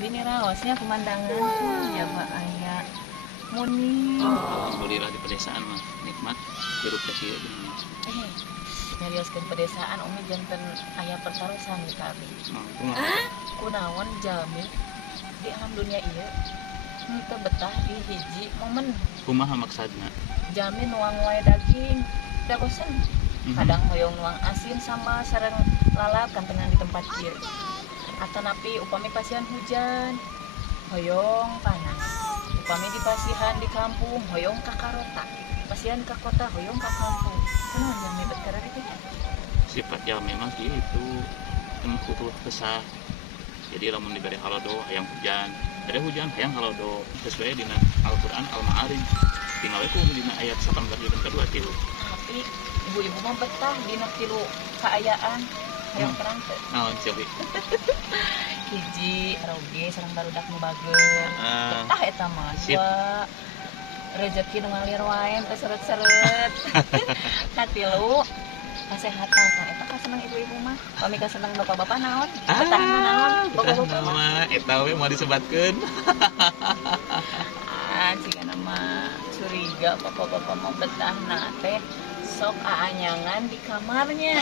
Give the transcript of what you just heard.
Ini raosnya pemandangan tuh ya Pak Aya. Muni. Alhamdulillah di pedesaan mah nikmat jeruk kasih aja. Nyarioskeun pedesaan umi janten aya pertarusan di kami. Kunaon jami di alam dunia ieu henteu betah di hiji momen. Kumaha maksudna? Jami nuang wae daging teu bosen. Kadang hoyong nuang asin sama sareng lalap kantengan di tempat kieu. Atanapi upami pasihan hujan hoyong panas. Upami di pasihan di kampung hoyong ka karota. Pasihan ka kota hoyong ka kampung. Kunaon jami bet karena itu? Sifat ya memang gitu. Kutu kesah. Jadi lamun diberi halodo hayang hujan. Ada hujan hayang halodo sesuai dengan Al-Qur'an Al-Ma'arij. Tinggal itu dina ayat 18 dan kedua tilu. Tapi ibu-ibu mah betah dina tilu kaayaan hayang terang teh. Naon sih? Hiji roge sareng barudak nu bageun. Betah eta mah. Dua rezeki nu ngalir wae teh seret-seret. Katilu kesehatan kan eta ka seneng ibu-ibu mah. Pami ka seneng bapak-bapak naon? Betah naon? Bapak-bapak mah Eta we mau disebatkeun. Jika nama curiga bapak-bapak mau betah teh sok aanyangan di kamarnya.